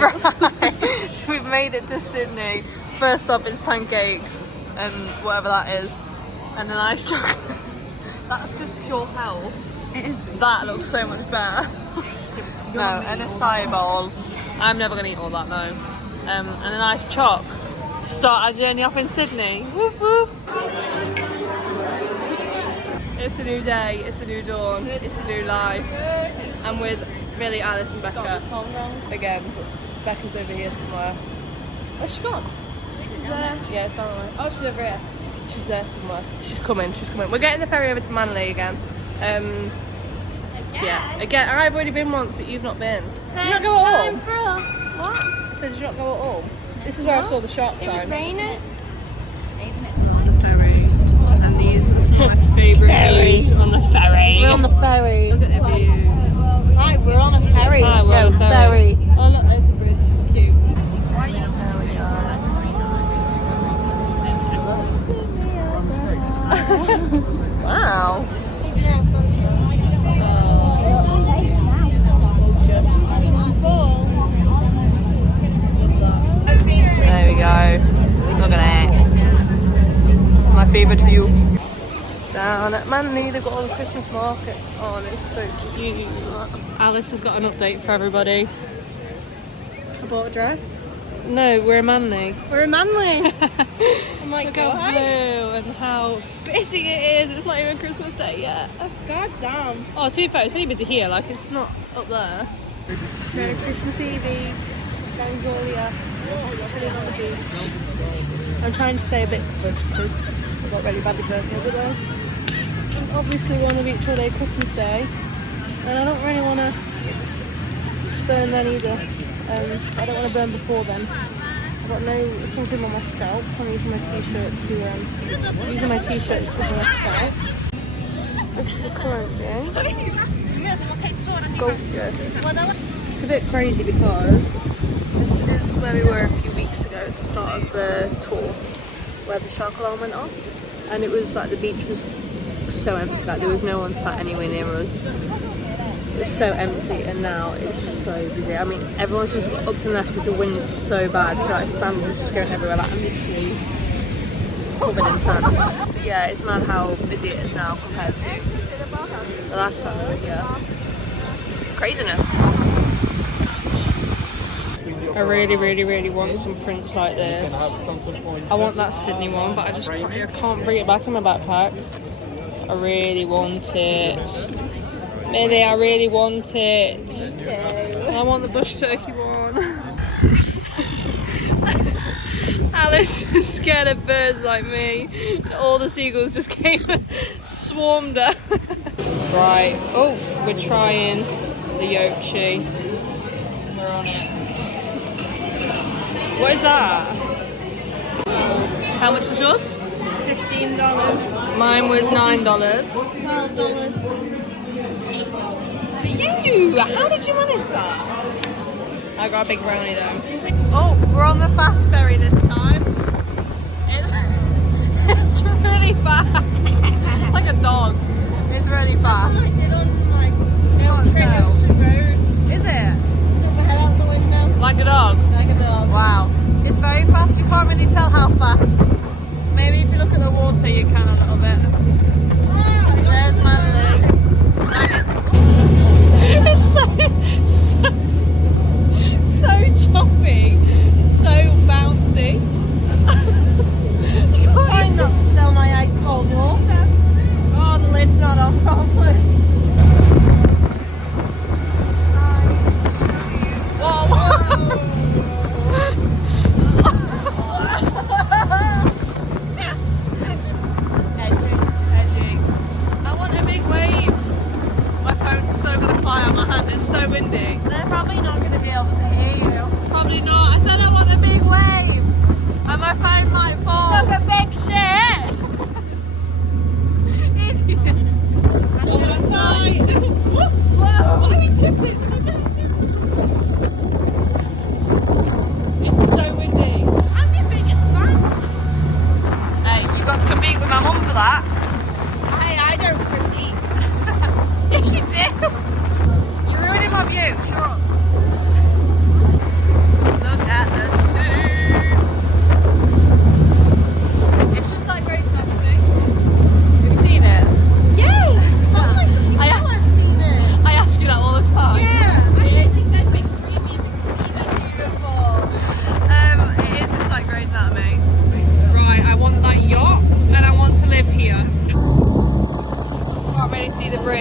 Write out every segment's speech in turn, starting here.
Right, so we've made it to Sydney. First stop is pancakes and whatever that is, and an iced chocolate. That's just pure hell. It is. That looks so much better. No, and a acai bowl. I'm never going to eat all that though. And a nice choc to start our journey off in Sydney. Woof woof. It's a new day, it's a new dawn, it's a new life. I'm with really Alice and Becca. Again, Becca's over here somewhere. Where's she gone? She's there. Yeah, it's down the way. Oh, she's over here. She's there somewhere. She's coming, she's coming. We're getting the ferry over to Manly again. Yeah, again, I've already been once, but you've not been. Did you not go at all? What? So did you not go at all? This is where I saw the shark sign. It was raining. Ferry. And these are some of my favourite views on the ferry. We're on the ferry. Look at the views. Hi, we're on a ferry. Hi, we're on a ferry. Oh look, there's the bridge. Cute. Wow. There we go. Look at that. My favourite view. Down at Manly, they've got all the Christmas markets on. It's so cute. Alice has got an update for everybody. I bought a dress. No, we're in Manly. We're in Manly. I'm like, Look how blue and how busy it is. It's not even Christmas Day yet. God damn. Oh, to be fair, it's only busy here. Like, it's not up there. Merry Christmas Eve, Mongolia. Chilling on the beach. I'm trying to stay a bit good because I got really badly burnt the other day. And obviously we're on the beach all day Christmas Day, and I don't really want to burn then either. I don't want to burn before then. I've got no something on my scalp, so I'm using my t-shirt to cover my scalp. This is a current view. Gorgeous. It's a bit crazy because this is where we were a few weeks ago at the start of the tour, where the shark alarm went off, and it was like the beach was so empty, like there was no one sat anywhere near us. It was so empty, and now it's so busy. I mean, everyone's just got up to the left because the wind's so bad, so like sand is just going everywhere. Like I'm literally covered in sand. But yeah, it's mad how busy it is now compared to the last time we were here. Craziness. I really want some prints like this. I want that Sydney one, but I can't bring it back in my backpack. I really want it. Maybe I really want it. I want the bush turkey one. Alice is scared of birds like me, and all the seagulls just came and swarmed her. Right, oh, we're trying the Yochi. We're on it. What is that? How much was yours? $15. Mine was $9. $12. You! How did you manage that? I got a big brownie though. Oh, we're on the fast ferry this time. It's really fast. It's like a dog. It's really fast. That's what I did on Is it? Stick my head out the window. Like a dog? Like a dog. Wow. It's very fast. You can't really tell how fast. Maybe if you look at the water you can a little bit. There's Manly. And it's so choppy. So bouncy. Trying not to spill my ice cold water. Oh, the lid's not on properly. Edgy. I want a big wave. My phone's so gonna fly out my hand. It's so windy. They're probably not going to be able to hear you. Probably not. I said I want a big wave. And my phone might fall. Took a big shit. Idiot. What are we doing? It's so windy. I'm your biggest fan. Hey, you've got to compete with my mum for that. Hey, I don't critique. Yes, you do. You're ruining my view. Shut up.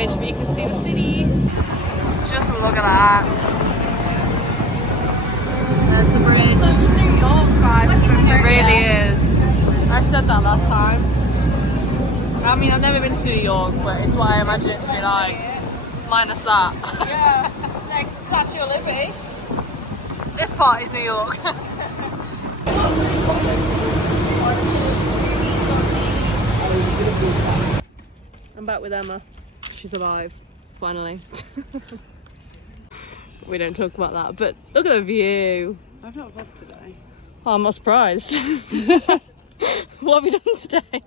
bridge, but you can see the city. Just look at that. There's the bridge. Such New York vibe. It really is. I said that last time. I mean, I've never been to New York, but it's what I imagine it to be like. Minus that. Yeah, like Statue of Liberty. This part is New York. I'm back with Emma. She's alive, finally. We don't talk about that, but look at the view. I've not vlogged today. Oh, I'm not surprised. What have you done today?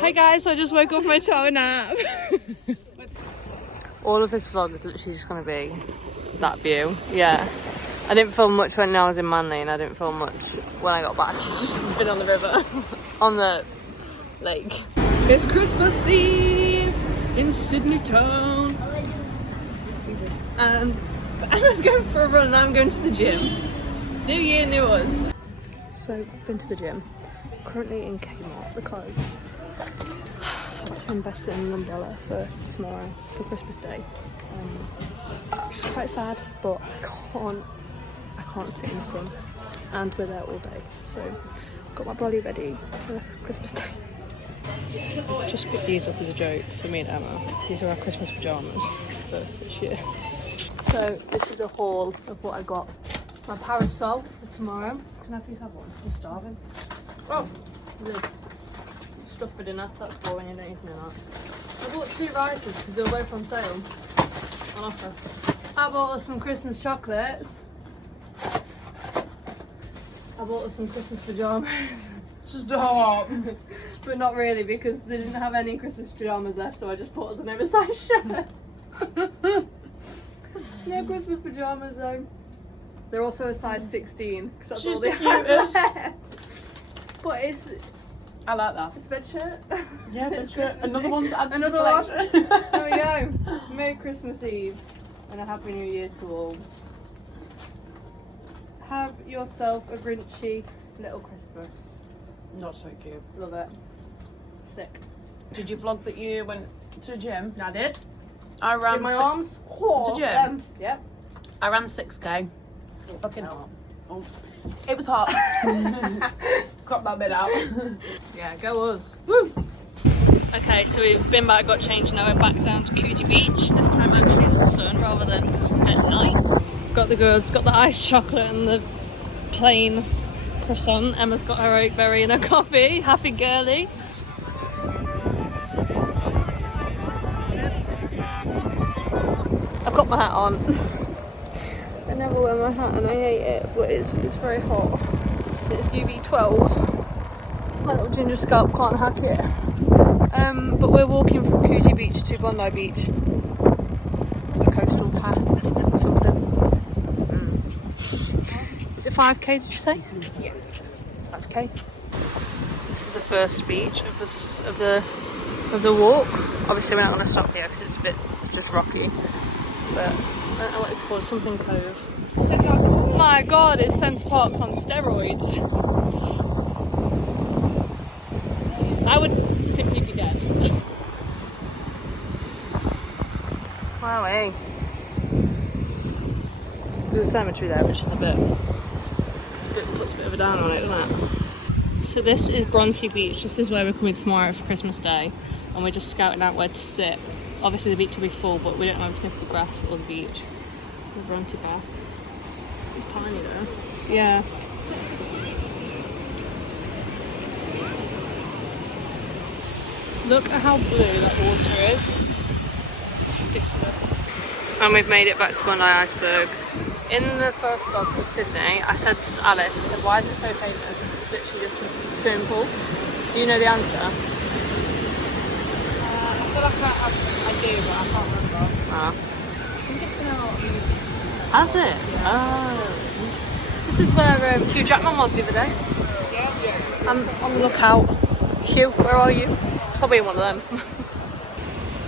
Hey guys, I just woke up from my tower nap. All of this vlog is literally just going to be that view. Yeah. I didn't film much when I was in Manly, and I didn't film much when I got back. It's just been on the river. On the lake. It's Christmas Eve in Sydney town. And Emma's going for a run and I'm going to the gym. New year, new us. So I've been to the gym. Currently in Kmart because I've to invest in an umbrella for tomorrow, for Christmas Day. Which is quite sad, but I can't sit in the sun, and we're there all day. So I've got my brolly ready for Christmas Day. I've just put these up as a joke for me and Emma. These are our Christmas pyjamas for this year. So this is a haul of what I got. My parasol for tomorrow. Can I please have one? I'm starving. Oh, the stuff for dinner. That's boring, you don't even know that. I bought 2 rices because they were both on sale. On offer. I bought us some Christmas chocolates. I bought us some Christmas pyjamas. Stop. But not really, because they didn't have any Christmas pyjamas left, so I just bought us an oversized shirt. No Christmas pyjamas though. They're also a size 16 because that's all they have left. But it's. I like that. It's a bed shirt. Yeah, bed shirt. Another one to add to Another the one. collection. There we go. Merry Christmas Eve and a Happy New Year to all. Have yourself a Grinchy little Christmas. Not so cute. Love it. Sick. Did you vlog that you went to the gym? I did. I ran. With my arms. Did you? Yep. I ran 6k. Fucking hot. Oh. It was hot. Got my bit out. Yeah, go us. Woo! Okay, so we've been back, got changed, now we're back down to Coogee Beach. This time actually in the sun rather than at night. Got the goods, got the iced chocolate and the plain croissant. Emma's got her oat berry and her coffee. Happy girly. I've got my hat on. I never wear my hat and I hate it, but it's very hot. It's UV12. My little ginger scalp can't hack it. But we're walking from Coogee Beach to Bondi Beach. A coastal path, something. Is it 5k, did you say? Yeah. 5k. This is the first beach of the walk. Obviously we're not going to stop here because it's a bit just rocky. But I don't know what it's called, something cove. My god, it's Centre Parks on steroids. I would simply be dead. Wow, hey. There's a cemetery there, which is puts a bit of a down on it, doesn't it? So this is Bronte Beach. This is where we're coming tomorrow for Christmas Day, and we're just scouting out where to sit. Obviously the beach will be full, but we don't know where to go for the grass or the beach. The Bronte Baths. It's tiny though. Yeah. Look at how blue that water is. It's ridiculous. And we've made it back to Bondi Icebergs. In the first vlog with Sydney, I said to Alice, I said, why is it so famous? Because it's literally just a swimming pool. Do you know the answer? I feel like I do, but I can't remember. Ah. I think it's been out. Has it? Yeah. Oh. This is where Hugh Jackman was the other day. Yeah. I'm on the lookout. Hugh, where are you? Probably in one of them.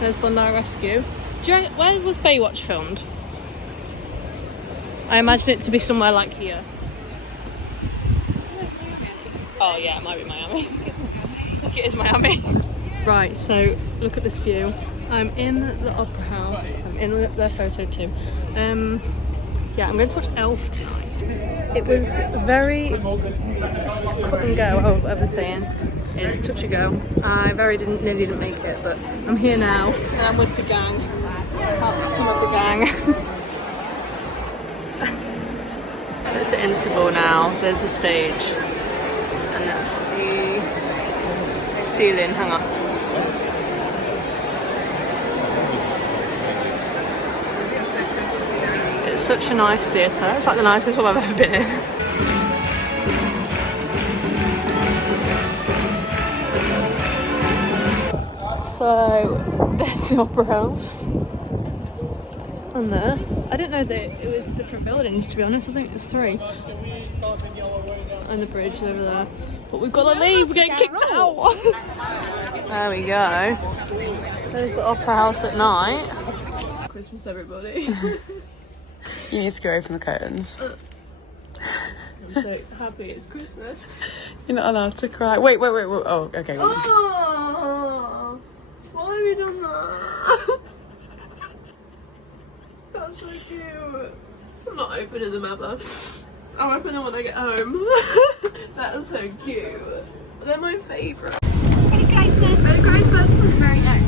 There's Bondi Rescue. Do you know, where was Baywatch filmed? I imagine it to be somewhere like here. Oh yeah, it might be Miami. I think it is Miami. Right, so look at this view. I'm in the Opera House. I'm in their photo too. Yeah, I'm going to watch Elf tonight. It was very cut and go, whatever the saying is, touch and go. I nearly didn't make it, but I'm here now and I'm with the gang. Some of the gang. So it's the interval now. There's the stage, and that's the ceiling. Hang on. It's such a nice theatre. It's like the nicest one I've ever been in. So there's the Opera House. And there. I didn't know that it was different buildings, to be honest. I think it's 3. And the bridge over there. But we've got to leave. We're getting kicked out. There we go. There's the Opera House at night. Christmas, everybody. You need to go open the curtains. I'm so happy it's Christmas. You're not allowed to cry. Wait. Oh, okay. Oh, why have you done that? That's so cute. I'm not opening them ever. I'll open them when I get home. That is so cute. They're my favourite. Merry Christmas! Merry Christmas! Merry Xmas!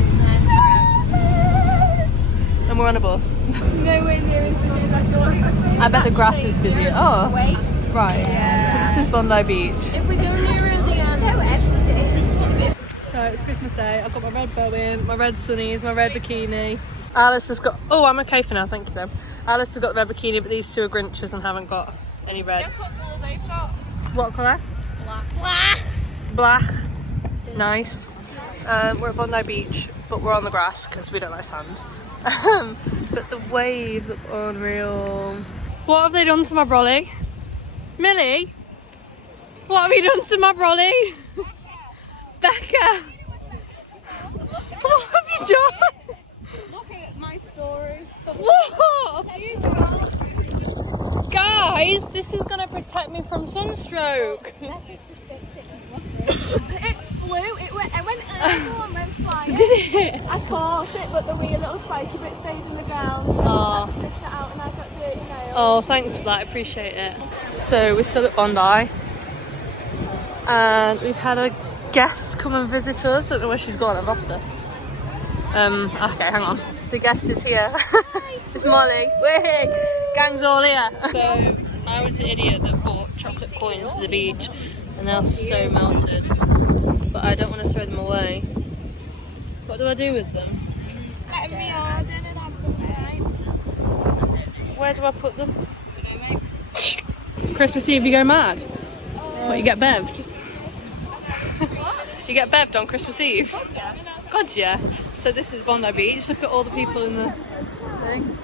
And we're on a bus. Nowhere near as busy as I thought it would be. I bet the grass is busier. Oh, Wait. right. Yeah. So this is Bondi Beach. If we go nearer the end, so empty. So it's Christmas Day. I've got my red bow in, my red sunnies, my red bikini. Alice has got... Oh, I'm okay for now, thank you though. Alice has got the red bikini, but these two are Grinches and haven't got any red. Guess what colour they've got? What colour? Black. Black. Nice. We're at Bondi Beach, but we're on the grass because we don't like sand. But the waves look unreal. What have they done to my brolly? Millie? What have you done to my brolly? Becca! What have you done? Look at my story. What? Guys, this is gonna protect me from sunstroke. It flew. It went over and went flying. Did it? I caught it, but the wee little spiky bit stays in the ground, so I just had to fish it out, and I got dirty nails. Oh, thanks for that. I appreciate it. So we're still at Bondi, and we've had a guest come and visit us. I don't know where she's gone. I've lost her. Okay, hang on. The guest is here. It's Molly. Wait, gang's all here. So I was the idiot that bought chocolate coins to the beach, and they're so melted. But I don't want to throw them away. What do I do with them? Let me on. I didn't have them tonight. Where do I put them? Christmas Eve, you go mad? What, you get bevved? You get bevved on Christmas Eve? God, yeah. So this is Bondi Beach. Look at all the people in the thing.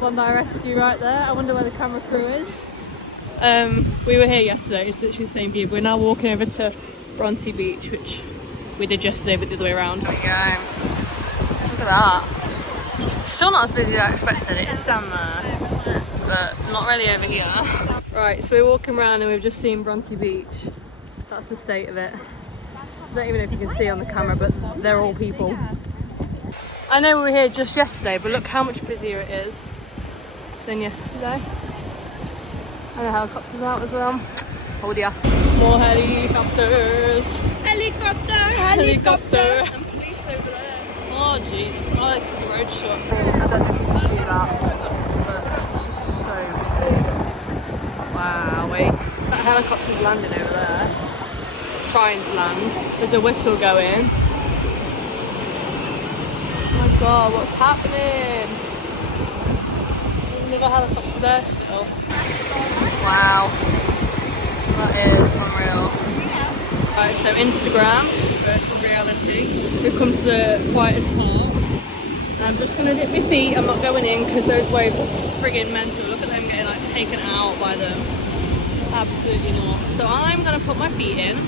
Bondi Rescue right there. I wonder where the camera crew is. We were here yesterday. It's literally the same view. We're now walking over to Bronte Beach, which we did yesterday, but the other way around. There we go. Look at that. Still not as busy as I expected. It is down there, but not really over here. Right, so we're walking around and we've just seen Bronte Beach. That's the state of it. I don't even know if you can see on the camera, but they're all people. I know we were here just yesterday, but look how much busier it is than yesterday. And the helicopter's out as well. Oh dear. More helicopters. Helicopter. And police over there. Oh Jesus. Oh, this is the road shot. I don't know if you can see that, but it's just so busy. Wow, wait. That helicopter's landing over there. Trying to land. There's a whistle going. Oh my god, what's happening? There's another helicopter there still. Wow. That is unreal. Right, so Instagram versus reality. We've come to the quietest part. I'm just going to dip my feet. I'm not going in because those waves are friggin' mental. Look at them getting like taken out by them. Absolutely not. So I'm going to put my feet in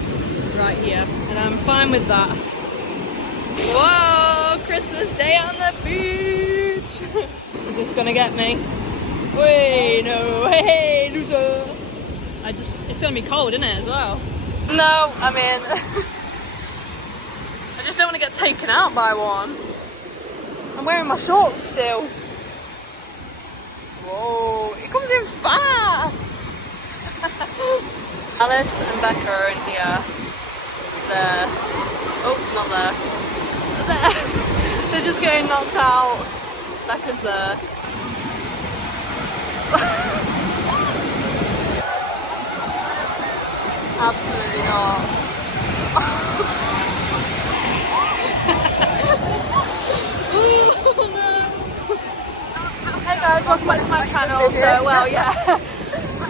right here and I'm fine with that. Whoa! Christmas Day on the beach! Is this going to get me? Wait, no, hey, loser! It's gonna be cold, isn't it, as well? No, I'm in. I just don't want to get taken out by one. I'm wearing my shorts still. Whoa, it comes in fast. Alice and Becca are in here. There. Oh, not there. There. They're just getting knocked out. Becca's there. Absolutely not. Hey guys, welcome back to my channel. So, well, yeah.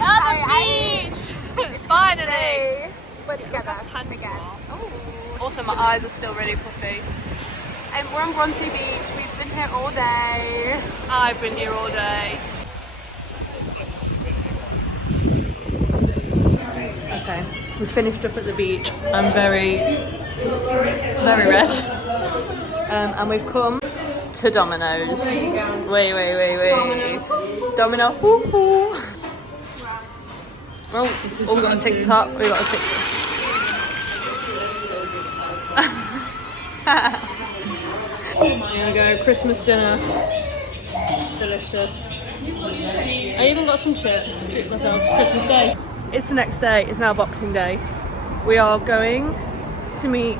At the beach! It's finally! We're together. Time again. Also, my eyes are still really puffy. We're on Bronzy Beach. We've been here all day. I've been here all day. Okay, we finished up at the beach. I'm very red. And we've come to Dominoes. Wait. Domino. Woo-hoo. Oh, we got a TikTok. We got a TikTok. Here we go, Christmas dinner. Delicious. I even got some chips to treat myself. It's Christmas Day. It's the next day. It's now Boxing Day. We are going to meet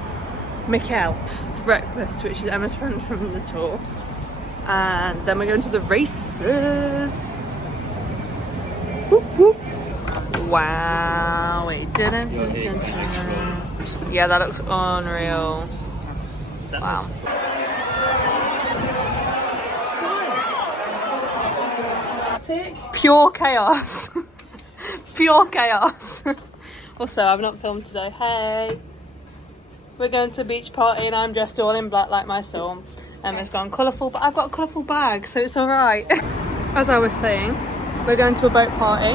Mikkel for breakfast, which is Emma's friend from the tour. And then we're going to the races. Whoop, whoop. Wow. Wait, yeah, that looks unreal. Wow. Pure chaos. Pure chaos. Also, I've not filmed today. Hey. We're going to a beach party and I'm dressed all in black like my soul. Emma's gone colourful, but I've got a colourful bag, so it's alright. As I was saying, we're going to a boat party.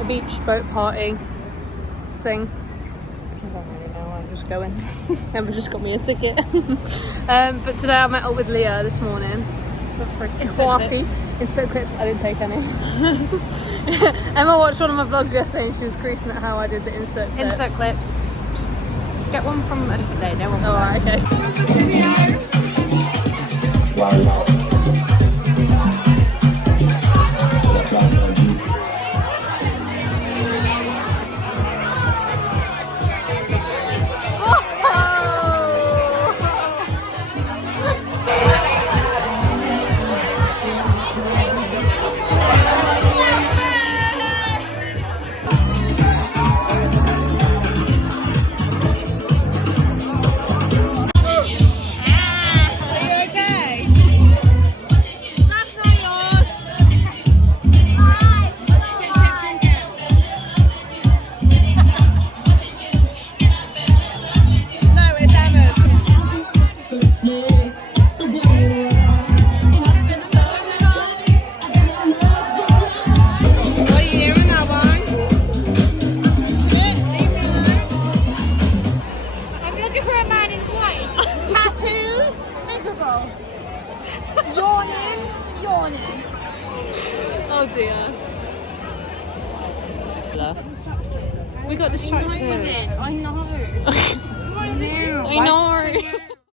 A beach boat party thing. I don't really know, I'm just going. Emma just got me a ticket. But today I met up with Leah this morning. For coffee. Insert clips, I didn't take any. Emma watched one of my vlogs yesterday and she was creasing at how I did the insert clips. Insert clips. Just get one from a different day, no one. Oh, right, okay. Oh dear. We got distracted. I